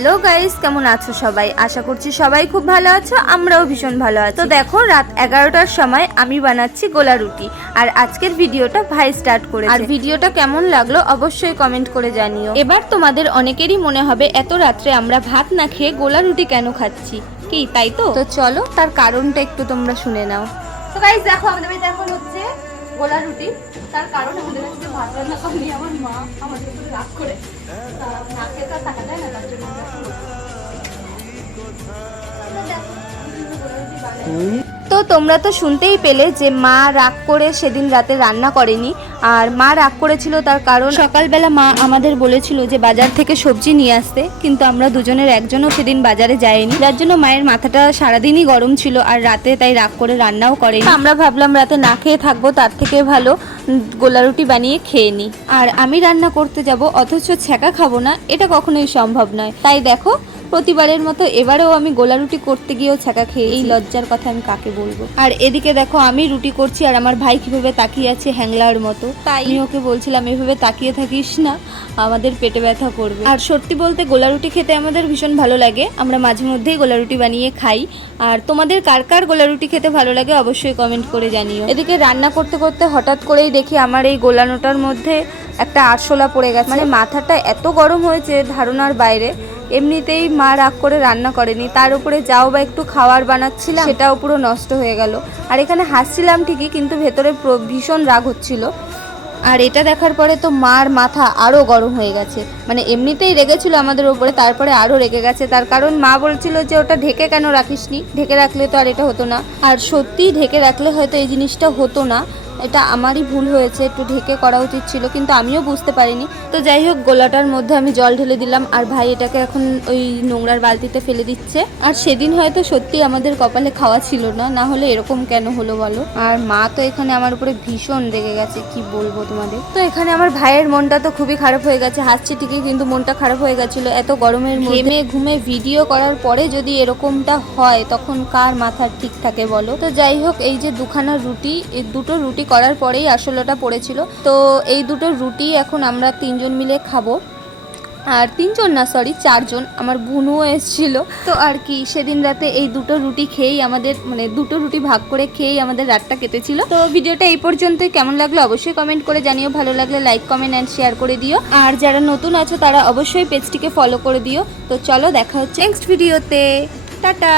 Hello guys, কেমন আছো সবাই? আশা করছি সবাই খুব ভালো আছো, আমরাও ভীষণ ভালো আছি। তো দেখো, রাত 11টার সময় আমি বানাচ্ছি গোলা রুটি, আর আজকের ভিডিওটা ভাই স্টার্ট করেছে। আর ভিডিওটা কেমন লাগলো অবশ্যই কমেন্ট করে জানিও। এবার তোমাদের অনেকেরই মনে হবে এত রাত্রে আমরা ভাত না খেয়ে গোলা রুটি কেন খাচ্ছি, কি তাই তো? তো চলো তার কারণটা একটু তোমরা শুনে নাও। তো গাইস দেখো, আমাদের বাড়িতে এখন হচ্ছে গোলা রুটি। তার কারণ আমাদের বাড়িতে ভাত রান্না করেনি আমার মা, আমাদের উপরে রাগ করে না খেয়ে তো থাকা যায় না, তার জন্য তো তোমরা তো শুনতেই পেলে যে মা রাগ করে সেদিন রাতে রান্না করেনি। আর মা রাগ করেছিল তার কারণ সকালবেলা মা আমাদের বলেছিল যে বাজার থেকে সবজি নিয়ে আসতে, কিন্তু আমরা দুজনের একজনও সেদিন বাজারে যাইনি, যার জন্য মায়ের মাথাটা সারাদিনই গরম ছিল আর রাতে তাই রাগ করে রান্নাও করেনি। আমরা ভাবলাম রাতে না খেয়ে থাকবো, তার থেকে ভালো গোলা রুটি বানিয়ে খেয়ে নিই। আর আমি রান্না করতে যাব অথচ ছ্যাঁকা খাবো না, এটা কখনোই সম্ভব নয়। তাই দেখো, প্রতিবারের মতো এবারেও আমি গোলা রুটি করতে গিয়েও ছ্যাঁকা খেয়ে, এই লজ্জার কথা আমি কাকে বলবো। আর এদিকে দেখো, আমি রুটি করছি আর আমার ভাই কিভাবে তাকিয়ে আছে হ্যাংলার মতো। তাই আমি ওকে বলছিলাম এভাবে তাকিয়ে থাকিস না, আমাদের পেটে ব্যথা করবে। আর সত্যি বলতে গোলা রুটি খেতে আমাদের ভীষণ ভালো লাগে, আমরা মাঝে মধ্যেই গোলা রুটি বানিয়ে খাই। আর তোমাদের কার কার গোলা রুটি খেতে ভালো লাগে অবশ্যই কমেন্ট করে জানিও। এদিকে রান্না করতে করতে হঠাৎ করেই দেখি আমার এই গোলানোটার মধ্যে একটা আরশোলা পড়ে গেছে, মানে মাথাটা এত গরম হয়েছে ধারণার বাইরে। এমনিতেই মা রাগ করে রান্না করেনি, তার উপরে যাও বা একটু খাবার বানাচ্ছিলাম, সেটাও পুরো নষ্ট হয়ে গেল। আর এখানে হাসছিলাম ঠিকই, কিন্তু ভেতরে ভীষণ রাগ হচ্ছিল। আর এটা দেখার পরে তো মার মাথা আরও গরম হয়ে গেছে, মানে এমনিতেই রেগেছিল আমাদের উপরে, তারপরে আরও রেগে গেছে। তার কারণ মা বলছিল যে ওটা ঢেকে কেন রাখিসনি, ঢেকে রাখলে তো আর এটা হতো না। আর সত্যিই ঢেকে রাখলে হয়তো এই জিনিসটা হতো না, এটা আমারই ভুল হয়েছে, একটু ঢেকে করা উচিত ছিল, কিন্তু আমিও বুঝতে পারিনি। তো যাই হোক, গোলাটার মধ্যে আমি জল ঢেলে দিলাম আর ভাই এটাকে এখন ওই নোংরার বালতিতে ফেলে দিচ্ছে। আর সেদিন হয়তো সত্যি আমাদের কপালে খাওয়া ছিল না, না হলে এরকম কেন হলো বলো। আর মা তো এখানে আমার উপরে ভীষণ রেগে গেছে, কি বলবো তোমাদের। তো এখানে আমার ভাইয়ের মনটা তো খুবই খারাপ হয়ে গেছে, হাসছে ঠিকই কিন্তু মনটা খারাপ হয়ে গেছিলো। এত গরমের ঘেমে ঘুমে ভিডিও করার পরে যদি এরকমটা হয় তখন কার মাথার ঠিক থাকে বলো। তো যাই হোক, এই যে দুখানা রুটি, এই দুটো রুটি করার পরেই আসলটা পড়েছিল। তো এই দুটো রুটি এখন আমরা তিনজন মিলে খাবো। আর তিনজন না, সরি 4জন, আমার বোনও এসেছিল। তো আর কি, সেদিন রাতে এই দুটো রুটি খেয়েই আমাদের, মানে দুটো রুটি ভাগ করে খেয়েই আমাদের রাতটা কেটেছিল। তো ভিডিওটা এই পর্যন্তই, কেমন লাগলো অবশ্যই কমেন্ট করে জানিও, ভালো লাগলে লাইক কমেন্ট অ্যান্ড শেয়ার করে দিও। আর যারা নতুন আছো তারা অবশ্যই পেজটিকে ফলো করে দিও। তো চলো, দেখা হচ্ছে নেক্সট ভিডিওতে, টাটা।